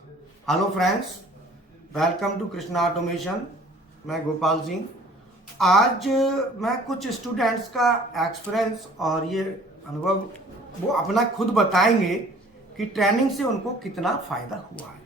Hello friends, welcome to Krishna automation. मैं गोपाल सिंह। आज मैं कुछ स्टूडेंट्स का एक्सपीरियंस और ये अनुभव वो अपना खुद बताएंगे कि ट्रेनिंग से उनको कितना फ़ायदा हुआ है,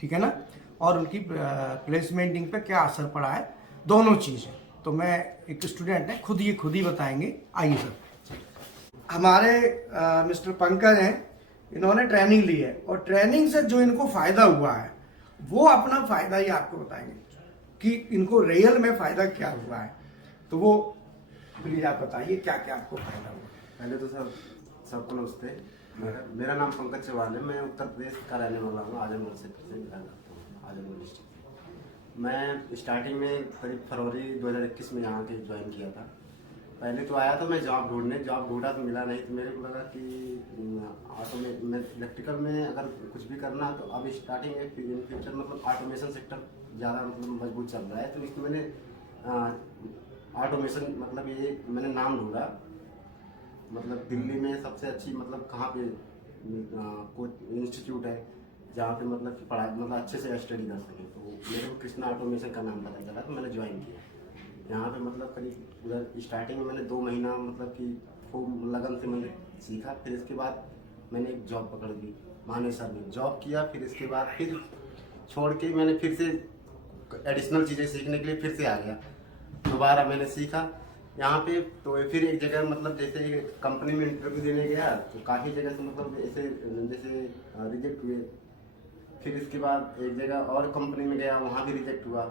ठीक है ना, और उनकी प्लेसमेंटिंग पे क्या असर पड़ा है, दोनों चीज़ें। तो मैं एक स्टूडेंट है, खुद ही बताएंगे। आइए सर। हमारे मिस्टर पंकज हैं, इन्होंने ट्रेनिंग ली है और ट्रेनिंग से जो इनको फायदा हुआ है वो अपना फायदा ही आपको बताएंगे कि इनको रियल में फायदा क्या हुआ है। तो वो प्लीज आप बताइए क्या क्या आपको फायदा हुआ। पहले तो सबको नमस्ते। मेरा नाम पंकज चौहान है। मैं उत्तर प्रदेश का रहने वाला हूँ। आजमगढ़ से बिलोंग करता हूँ, आजमगढ़ डिस्ट्रिक्ट। मैं स्टार्टिंग में करीब फरवरी 2021 में यहाँ के ज्वाइन किया था। पहले तो आया तो मैं जॉब ढूंढा तो मिला नहीं। तो मेरे को लगा कि ऑटो में इलेक्ट्रिकल में अगर कुछ भी करना तो अब स्टार्टिंग में इन फ्यूचर मतलब ऑटोमेशन सेक्टर ज़्यादा मतलब मजबूत चल रहा है। तो इसमें मैंने ऑटोमेशन मतलब ये मैंने नाम ढूंढा। मतलब दिल्ली में सबसे अच्छी मतलब कहाँ पे कोई इंस्टीट्यूट है जहाँ पे मतलब कि पढ़ाई मतलब अच्छे से स्टडी कर सके। तो मेरे को कृष्णा ऑटोमेशन का नाम पता चला तो मैंने ज्वाइन किया यहाँ पे। मतलब करीब उधर स्टार्टिंग में मैंने 2 महीना मतलब कि खूब लगन से मैंने सीखा। फिर इसके बाद मैंने एक जॉब पकड़ ली मानेसर में, जॉब किया। फिर इसके बाद फिर छोड़ के मैंने फिर से एडिशनल चीज़ें सीखने के लिए फिर से आ गया। दोबारा मैंने सीखा यहाँ पे। तो फिर एक जगह मतलब जैसे कंपनी में इंटरव्यू देने गया तो काफ़ी जगह से मतलब जैसे रिजेक्ट हुए। फिर इसके बाद एक जगह और कंपनी में गया, वहाँ भी रिजेक्ट हुआ।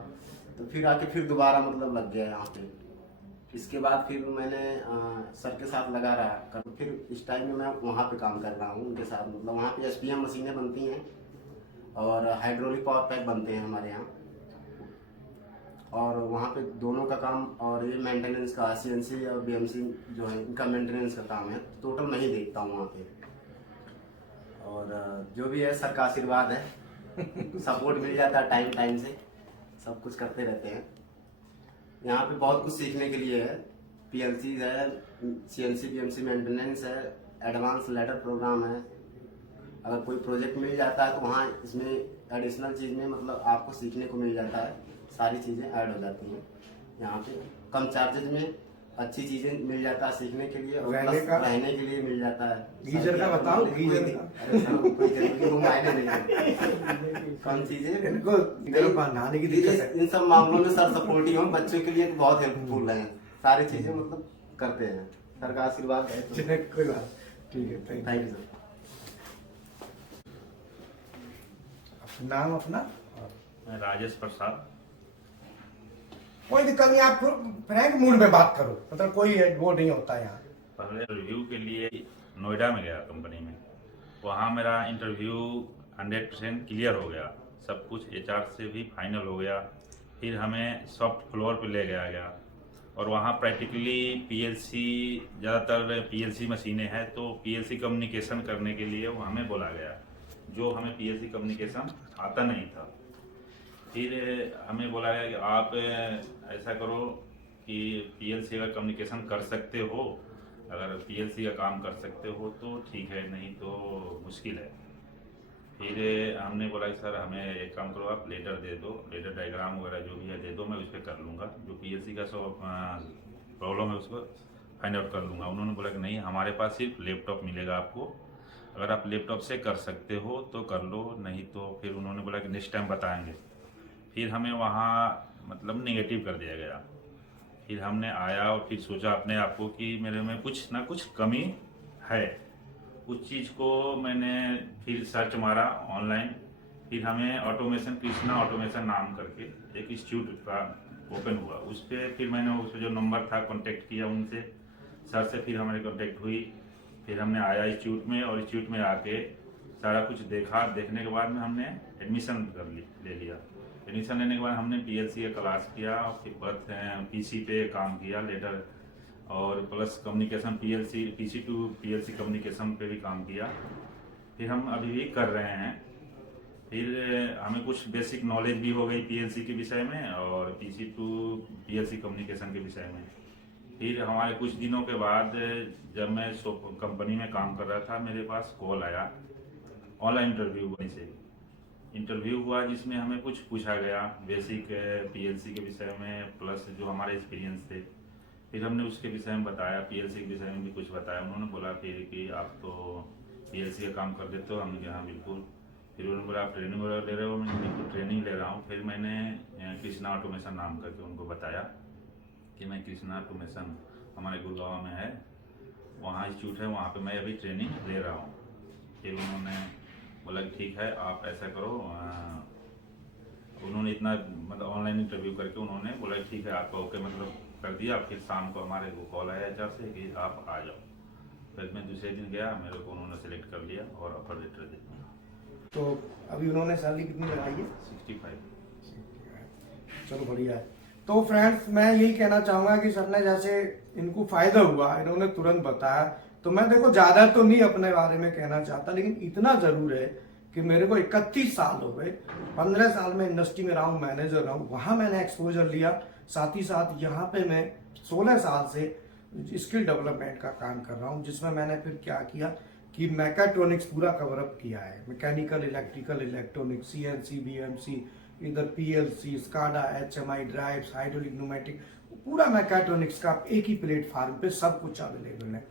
तो फिर आके फिर दोबारा मतलब लग गया यहाँ पे। इसके बाद फिर मैंने सर के साथ लगा रहा। फिर इस टाइम में मैं वहाँ पे काम कर रहा हूँ उनके साथ। मतलब वहाँ पे SPM मशीनें बनती हैं और हाइड्रोलिक पावर पैक बनते हैं हमारे यहाँ। और वहाँ पे दोनों का काम और ये मेंटेनेंस का CNC और BMC जो है इनका मेंटेनेंस का काम है। टोटल मैं ही देखता हूँ वहाँ पे। और जो भी है सर का आशीर्वाद है सपोर्ट मिल जाता है टाइम टाइम से, सब कुछ करते रहते हैं। यहाँ पे बहुत कुछ सीखने के लिए है। PLC है, CNC BMC मेंटेनेंस है, एडवांस लैडर प्रोग्राम है। अगर कोई प्रोजेक्ट मिल जाता है तो वहाँ इसमें एडिशनल चीज़ में मतलब आपको सीखने को मिल जाता है। सारी चीज़ें ऐड हो जाती हैं यहाँ पे। कम चार्जेज में अच्छी चीज़ें मिल जाता है सीखने के लिए और रहने के लिए मिल जाता है। गीजर का बताओ, गीजर का। अरे सर कोई जरूरी वो मायने नहीं। कौन चीज़ें इनको नहाने की दिक्कत है। इन सब मामलों में सर सपोर्टिव हम बच्चों के लिए बहुत हेल्पफुल हैं। सारी चीज़ें मतलब करते हैं, सर का आशीर्वाद है। कोई बात, ठीक है, थैंक यू सर। नाम अपना? मैं राजेश प्रसाद। कोई दिक्कत नहीं, आप फ्रैंक मूड में बात करो, मतलब कोई वो नहीं होता यहाँ। पहले रिव्यू के लिए नोएडा में गया कंपनी में। वहाँ मेरा इंटरव्यू 100% क्लियर हो गया। सब कुछ HR से भी फाइनल हो गया। फिर हमें सॉफ्ट फ्लोर पे ले गया गया और वहाँ प्रैक्टिकली PLC ज़्यादातर PLC मशीनें हैं। तो PLC कम्युनिकेशन करने के लिए वो हमें बोला गया, जो हमें PLC कम्युनिकेशन आता नहीं था। फिर हमें बोला गया कि आप ऐसा करो कि PLC का कम्युनिकेशन कर सकते हो, अगर PLC का काम कर सकते हो तो ठीक है, नहीं तो मुश्किल है। फिर हमने बोला कि सर हमें एक काम करो, आप लेटर दे दो, लेटर डायग्राम वगैरह जो भी है दे दो, मैं उस पर कर लूँगा, जो PLC का सब प्रॉब्लम है उसको फाइंड आउट कर लूँगा। उन्होंने बोला कि नहीं, हमारे पास सिर्फ लैपटॉप मिलेगा आपको, अगर आप लैपटॉप से कर सकते हो तो कर लो, नहीं तो फिर उन्होंने बोला कि नेक्स्ट टाइम बताएंगे। फिर हमें वहाँ मतलब नेगेटिव कर दिया गया। फिर हमने आया और फिर सोचा अपने आप को कि मेरे में कुछ ना कुछ कमी है। उस चीज़ को मैंने फिर सर्च मारा ऑनलाइन। फिर हमें ऑटोमेशन, कृष्णा ऑटोमेशन नाम करके एक इंस्टीट्यूट का ओपन हुआ। उस पर फिर मैंने उस जो नंबर था कॉन्टेक्ट किया उनसे, सर से फिर हमारी कॉन्टेक्ट हुई। फिर हमने आया इंस्टीट्यूट में और इंस्टीट्यूट में आके सारा कुछ देखा। देखने के बाद में हमने एडमिशन ले लिया। एडमिशन लेने के बाद हमने PLC का क्लास किया और फिर PC पे काम किया लेटर, और plus communication PC to PLC communication पे भी काम किया। फिर हम अभी भी कर रहे हैं। फिर हमें कुछ बेसिक नॉलेज भी हो गई PLC के विषय में और PC टू PLC कम्युनिकेशन के विषय में। फिर हमारे कुछ दिनों के बाद जब मैं कंपनी में काम कर रहा था, मेरे पास कॉल आया ऑनलाइन इंटरव्यू से। इंटरव्यू हुआ जिसमें हमें कुछ पूछा गया बेसिक पीएलसी के विषय में, प्लस जो हमारे एक्सपीरियंस थे। फिर हमने उसके विषय में बताया, पीएलसी के विषय में भी कुछ बताया। उन्होंने बोला फिर कि आप तो पीएलसी का काम कर देते हो। हमने कहा हाँ बिल्कुल। फिर उन्होंने बोला आप ट्रेनिंग वगैरह ले रहे हो? मैं बिल्कुल ट्रेनिंग ले रहा हूँ। फिर मैंने कृष्णा ऑटोमेशन नाम करके उनको बताया कि मैं कृष्णा ऑटोमेशन हमारे गुड़गांव में है, वहाँ इंस्टीट्यूट है, वहाँ पे मैं अभी ट्रेनिंग ले रहा हूँ। फिर उन्होंने बोला कि ठीक है आप ऐसा करो। उन्होंने इतना मतलब ऑनलाइन इंटरव्यू करके उन्होंने बोला कि ठीक है आपका ओके मतलब कर दिया। फिर शाम को हमारे को कॉल आया एचआर से कि आप आ जाओ। फिर मैं दूसरे दिन गया, मेरे को उन्होंने सेलेक्ट कर लिया और ऑफर लेटर दे दिया। तो अभी उन्होंने सैलरी कितनी लगाई है? 65। चलो बढ़िया है। तो फ्रेंड्स मैं यही कहना चाहूंगा कि सर ने जैसे इनको फायदा हुआ, इन्होंने तुरंत बताया। तो मैं देखो ज्यादा तो नहीं अपने बारे में कहना चाहता, लेकिन इतना जरूर है कि मेरे को 31 साल हो गए, 15 साल में इंडस्ट्री में रहा हूँ, मैनेजर रहा हूँ, वहां मैंने एक्सपोजर लिया। साथ ही साथ यहाँ पे मैं 16 साल से स्किल डेवलपमेंट का काम कर रहा हूँ, जिसमें मैंने फिर क्या किया कि मैकाट्रॉनिक्स पूरा कवर अप किया है। Mechanical, electrical, electronic, CNC, BMC, इधर PLC, SCADA, HMI, drives, hydraulic, pneumatic, पूरा मैकाट्रॉनिक्स का एक ही प्लेटफॉर्म पे सब कुछ अवेलेबल है।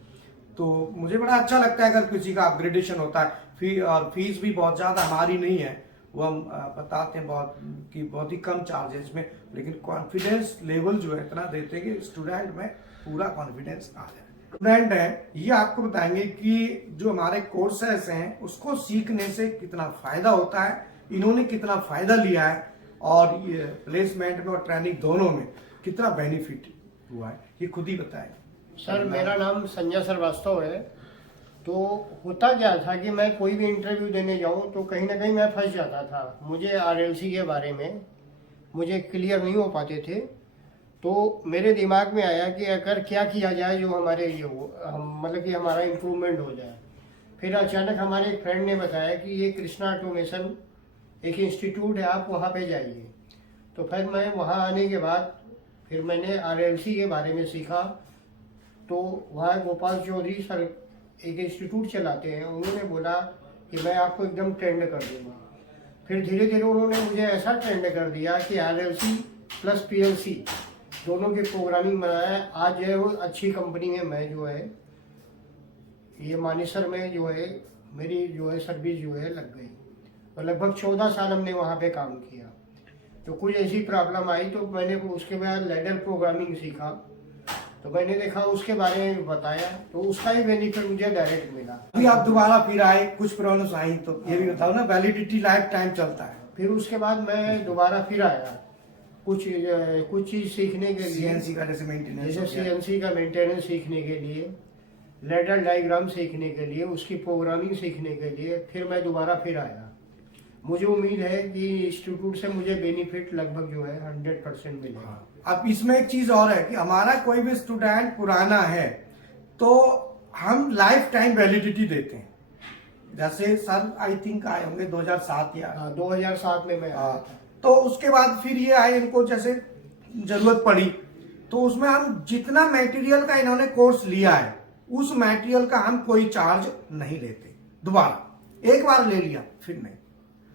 तो मुझे बड़ा अच्छा लगता है अगर किसी का अपग्रेडेशन होता है। और फीस भी बहुत ज़्यादा हमारी नहीं है, वो हम बताते हैं बहुत ही कम चार्जेस में, लेकिन कॉन्फिडेंस लेवल जो है इतना देते हैं कि स्टूडेंट में पूरा कॉन्फिडेंस आ जाए। स्टूडेंट है ये आपको बताएंगे कि जो हमारे कोर्सेस हैं उसको सीखने से कितना फायदा होता है, इन्होंने कितना फायदा लिया है, और ये प्लेसमेंट में और ट्रेनिंग दोनों में कितना बेनिफिट हुआ है, ये खुद ही बताएं। सर मेरा नाम संजय श्रीवास्तव है। तो होता क्या था कि मैं कोई भी इंटरव्यू देने जाऊं तो कहीं ना कहीं मैं फंस जाता था। मुझे आरएलसी के बारे में मुझे क्लियर नहीं हो पाते थे। तो मेरे दिमाग में आया कि अगर क्या किया जाए जो हमारे ये हो मतलब कि हमारा इम्प्रूवमेंट हो जाए। फिर अचानक हमारे एक फ्रेंड ने बताया कि ये कृष्णा ऑटोमेशन एक इंस्टीट्यूट है, आप वहाँ पे जाइए। तो फिर मैं वहाँ आने के बाद फिर मैंने आरएलसी के बारे में सीखा। तो वहाँ गोपाल चौधरी सर एक इंस्टीट्यूट चलाते हैं, उन्होंने बोला कि मैं आपको एकदम ट्रेंड कर दूँगा। फिर धीरे धीरे उन्होंने मुझे ऐसा ट्रेंड कर दिया कि आरएलसी प्लस पीएलसी दोनों की प्रोग्रामिंग बनाया। आज जो है वो अच्छी कंपनी में मैं जो है ये मानेसर में जो है मेरी जो है सर्विस जो है लग गई, और लगभग 14 साल हमने वहाँ पे काम किया। तो कुछ ऐसी प्रॉब्लम आई तो मैंने उसके बाद लैडर प्रोग्रामिंग सीखा। तो मैंने देखा, उसके बारे में बताया, तो उसका ही बेनिफिट मुझे डायरेक्ट मिला। अभी आप दोबारा फिर आए, कुछ प्रॉब्लम्स आई, तो ये भी बताओ ना, वैलिडिटी लाइफ टाइम चलता है। फिर उसके बाद मैं दोबारा फिर आया कुछ चीज़ सीखने के लिए, सीएनसी का जैसे मेंटेनेंस, जैसे सीएनसी का मेंटेनेंस सीखने के लिए, लैडर डायग्राम सीखने के लिए, उसकी प्रोग्रामिंग सीखने के लिए फिर मैं दोबारा फिर आया। मुझे उम्मीद है कि इंस्टीट्यूट से मुझे बेनिफिट लगभग जो है 100% मिलेगा। अब इसमें एक चीज और है कि हमारा कोई भी स्टूडेंट पुराना है तो हम लाइफ टाइम वैलिडिटी देते हैं। जैसे सर आई थिंक आए होंगे 2007 या 2007 में मैं आया था। तो उसके बाद फिर ये आए, इनको जैसे जरूरत पड़ी तो उसमें हम जितना मटेरियल का इन्होंने कोर्स लिया है उस मटेरियल का हम कोई चार्ज नहीं लेते। दोबारा एक बार ले लिया फिर नहीं।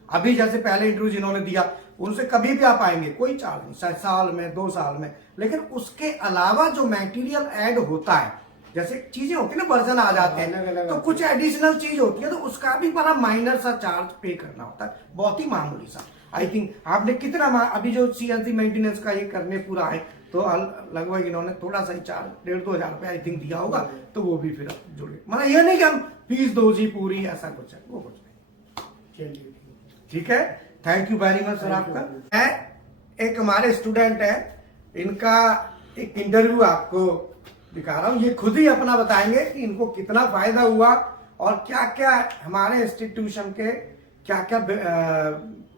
अभी जैसे पहले इंटरव्यू जिन्होंने दिया उनसे कभी भी आप आएंगे, कोई चार्ज नहीं, शायद साल में 2 साल में। लेकिन उसके अलावा जो मटेरियल ऐड होता है, जैसे चीजें होती है ना, वर्जन आ जाते हैं तो कुछ एडिशनल चीज होती है, तो उसका भी बड़ा माइनर सा चार्ज पे करना होता है, बहुत ही मामूली सा। आई थिंक आपने कितना अभी जो सीएनसी मेंटेनेंस का ये करने पूरा है तो लगभग इन्होंने थोड़ा सा ही चार्ज 1,500-2,000 रुपये आई थिंक दिया होगा, तो वो भी फिर जुड़े। मतलब ये नहीं कि हम फीस दो जी पूरी, ऐसा कुछ है, वो कुछ नहीं। चलिए ठीक है, thank you very much sir आपका। मैं एक हमारे स्टूडेंट है, इनका एक इंटरव्यू आपको दिखा रहा हूँ। ये खुद ही अपना बताएंगे कि इनको कितना फायदा हुआ और क्या क्या हमारे इंस्टीट्यूशन के क्या क्या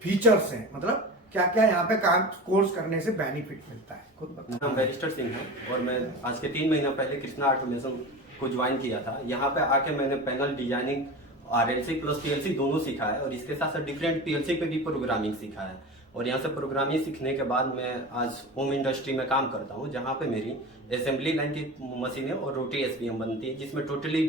फीचर्स हैं, मतलब क्या क्या यहाँ पे काम कोर्स करने से बेनिफिट मिलता है, खुद बताएं। नाम बैरिस्टर सिंह है और मैं आज के 3 महीना पहले कृष्णा ऑटोमेशन को ज्वाइन किया था। यहाँ पे आके मैंने panel designing, RLC plus PLC दोनों सीखा है, और इसके साथ साथ डिफरेंट पीएलसी पे भी प्रोग्रामिंग सीखा है। और यहाँ से प्रोग्रामिंग सीखने के बाद मैं आज होम इंडस्ट्री में काम करता हूँ, जहाँ पे मेरी असेंबली लाइन की मशीनें और रोटी एसपीएम बनती है, जिसमें टोटली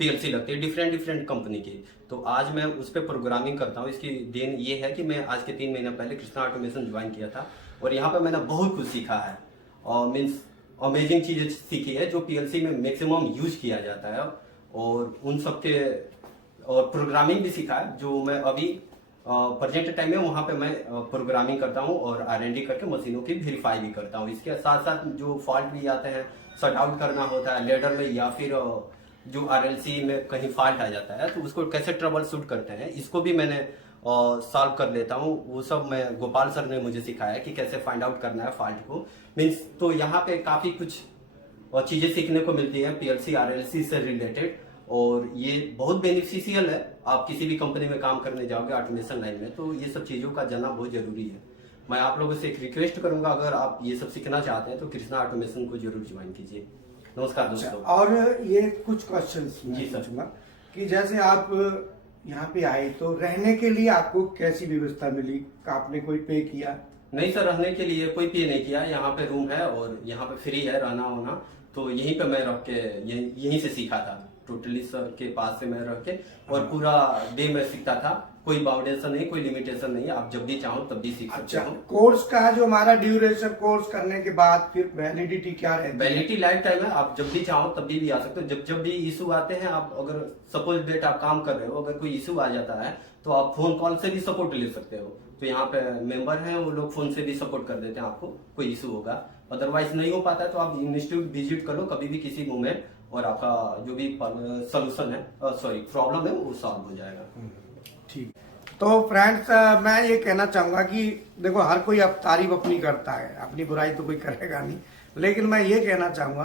पीएलसी लगती है डिफरेंट डिफरेंट कंपनी की। तो आज मैं उस पर प्रोग्रामिंग करता हूँ। इसकी देन ये है कि मैं आज के 3 महीना पहले कृष्णा ऑटोमेशन ज्वाइन किया था और यहाँ पे मैंने बहुत कुछ सीखा है और मीन्स अमेजिंग चीज़ें सीखी है जो पीएलसी में मैक्सिमम यूज किया जाता है और उन सब के और प्रोग्रामिंग भी सीखा है जो मैं अभी प्रेजेंट टाइम में वहाँ पे मैं प्रोग्रामिंग करता हूँ और R&D करके मशीनों की वेरीफाई भी करता हूँ। इसके साथ साथ जो फॉल्ट भी आते हैं शट आउट करना होता है लेडर में या फिर जो RLC में कहीं फॉल्ट आ जाता है तो उसको कैसे ट्रबल शूट करते हैं इसको भी मैंने सॉल्व कर लेता हूँ। वो सब मैं गोपाल सर ने मुझे सिखाया कि कैसे फाइंड आउट करना है फॉल्ट को मीन्स। तो यहाँ पे काफ़ी कुछ चीज़ें सीखने को मिलती है PLC RLC से रिलेटेड और ये बहुत बेनिफिशियल है। आप किसी भी कंपनी में काम करने जाओगे ऑटोमेशन लाइन में तो ये सब चीज़ों का जानना बहुत ज़रूरी है। मैं आप लोगों से एक रिक्वेस्ट करूंगा अगर आप ये सब सीखना चाहते हैं तो कृष्णा ऑटोमेशन को जरूर ज्वाइन कीजिए। नमस्कार दोस्तों। और ये कुछ क्वेश्चंस जी सर। पूछूंगा कि जैसे आप यहाँ पे आए तो रहने के लिए आपको कैसी व्यवस्था मिली? आपने कोई पे किया? नहीं सर, रहने के लिए कोई पे नहीं किया। यहाँ पे रूम है और यहाँ पे फ्री है रहना होना। तो यहीं पे मैं रह के यहीं से सीखा था। टोटली सर के पास से मैं रह के और पूरा डे में सीखता था। कोई बाउंडेशन नहीं, कोई लिमिटेशन नहीं। आप जब भी चाहो तब भी सीख सकते हो। कोर्स का जो हमारा ड्यूरेशन कोर्स करने के बाद फिर वैलिडिटी क्या रहती है? वैलिडिटी लाइफ टाइम है। आप जब भी चाहो तब भी आ सकते हो। जब भी इशू आते हैं आप अगर सपोज डेट आप काम कर रहे हो अगर कोई इशू आ जाता है तो आप फोन कॉल से भी सपोर्ट ले सकते हो। तो यहाँ पे मेंबर हैं वो लोग फोन से भी सपोर्ट कर देते हैं आपको कोई इशू होगा। अदरवाइज नहीं हो पाता है तो आप इंस्टीट्यूट विजिट करो कभी भी किसी मोमेंट और आपका जो भी सोल्यूशन है प्रॉब्लम है वो सॉल्व हो जाएगा। ठीक। तो फ्रेंड्स मैं ये कहना चाहूंगा कि देखो हर कोई अब तारीफ अपनी करता है, अपनी बुराई तो कोई करेगा नहीं, लेकिन मैं ये कहना चाहूंगा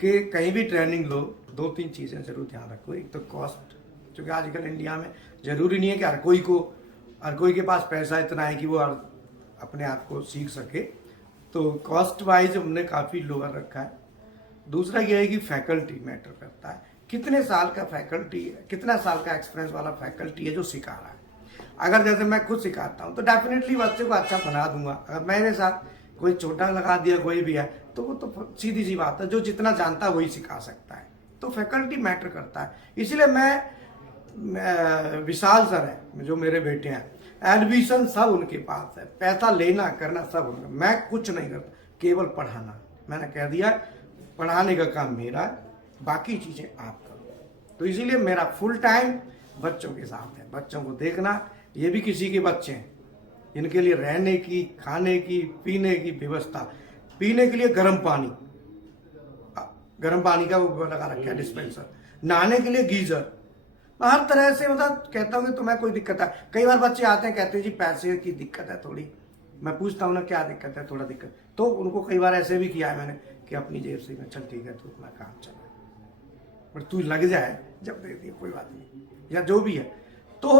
कि कहीं भी ट्रेनिंग लो 2-3 चीजें जरूर ध्यान रखो। एक तो कॉस्ट, क्योंकि आजकल इंडिया में जरूरी नहीं है कि हर कोई के पास पैसा इतना है कि वो अपने आप को सीख सके। तो कॉस्ट वाइज हमने काफी लोअर रखा है। दूसरा ये है कि फैकल्टी मैटर करता है। कितने साल का फैकल्टी है, कितना साल का एक्सपीरियंस वाला फैकल्टी है जो सिखा रहा है। अगर जैसे मैं खुद सिखाता हूँ तो डेफिनेटली बच्चे को अच्छा बना दूंगा। अगर मेरे साथ कोई छोटा लगा दिया कोई भी है तो वो तो सीधी सी बात है, जो जितना जानता है वही सिखा सकता है। तो फैकल्टी मैटर करता है। इसलिए मैं विशाल सर है जो मेरे बेटे हैं, एडमिशन सब उनके पास है, पैसा लेना करना सब उनका। मैं कुछ नहीं करता, केवल पढ़ाना। मैंने कह दिया पढ़ाने का काम मेरा है, बाकी चीजें आप करो। तो इसीलिए मेरा फुल टाइम बच्चों के साथ है। बच्चों को देखना, ये भी किसी के बच्चे हैं, इनके लिए रहने की, खाने की, पीने की व्यवस्था। पीने के लिए गर्म पानी का वो लगा रखा है डिस्पेंसर, नहाने के लिए गीजर, हर तरह से। मतलब कहता हूँ कि तुम्हें कोई दिक्कत है। कई बार बच्चे आते हैं कहते हैं जी पैसे की दिक्कत है थोड़ी। मैं पूछता हूँ ना क्या दिक्कत है, थोड़ा दिक्कत, तो उनको कई बार ऐसे भी किया है मैंने कि अपनी जेब से चल ठीक है तो अपना काम चला, पर तू लग जाए जब दे दिए कोई बात नहीं, या जो भी है। तो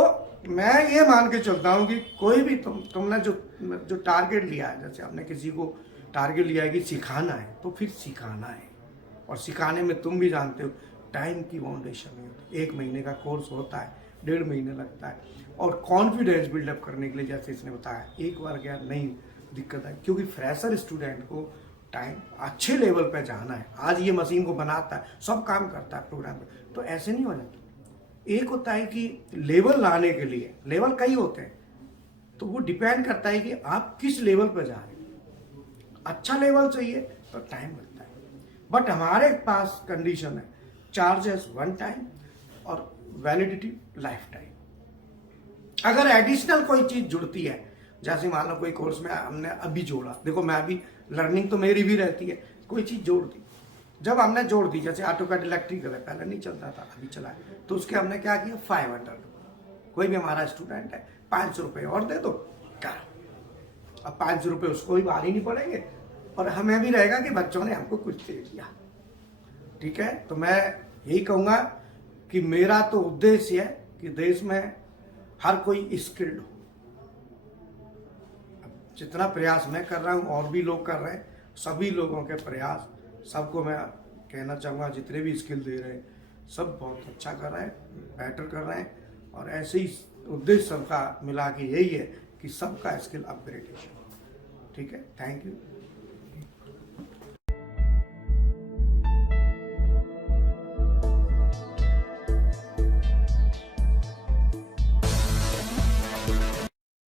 मैं ये मान के चलता हूँ कि कोई भी तुमने जो टारगेट लिया है, जैसे आपने किसी को टारगेट लिया है कि सिखाना है तो फिर सिखाना है। और सिखाने में तुम भी जानते हो टाइम की बाउंडेशन नहीं होती। 1 महीने का कोर्स होता है, 1.5 महीने लगता है। और कॉन्फिडेंस बिल्डअप करने के लिए जैसे इसने बताया एक बार गया नहीं दिक्कत है, क्योंकि फ्रेशर स्टूडेंट को टाइम अच्छे लेवल पे जाना है। आज ये मशीन को बनाता है, सब काम करता है प्रोग्राम पे, तो ऐसे नहीं हो जाता। एक होता है कि लेवल लाने के लिए, लेवल कई होते हैं, तो वो डिपेंड करता है कि आप किस लेवल पर जा रहे हैं। अच्छा लेवल चाहिए तो टाइम लगता है, बट हमारे पास कंडीशन है चार्जेस 1 टाइम और वैलिडिटी लाइफ टाइम। अगर एडिशनल कोई चीज जुड़ती है, जैसे मान लो कोई कोर्स में हमने अभी जोड़ा, देखो मैं अभी लर्निंग तो मेरी भी रहती है, कोई चीज जोड़ दी, जब हमने जोड़ दी, जैसे ऑटोकैड इलेक्ट्रिकल है, पहले नहीं चलता था अभी चला है, तो उसके हमने क्या किया 500। कोई भी हमारा स्टूडेंट है 500 रुपये और दे दो कर। अब 500 रुपये उसको भी भारी नहीं पड़ेंगे और हमें भी रहेगा कि बच्चों ने हमको कुछ दे दिया। ठीक है, तो मैं यही कहूँगा कि मेरा तो उद्देश्य है कि देश में हर कोई स्किल्ड हो। जितना प्रयास मैं कर रहा हूँ और भी लोग कर रहे हैं, सभी लोगों के प्रयास, सबको मैं कहना चाहूँगा जितने भी स्किल दे रहे हैं सब बहुत अच्छा कर रहे हैं, बेटर कर रहे हैं। और ऐसे ही उद्देश्य सबका मिला के यही है कि सबका स्किल अपग्रेडेशन। ठीक है, थैंक यू।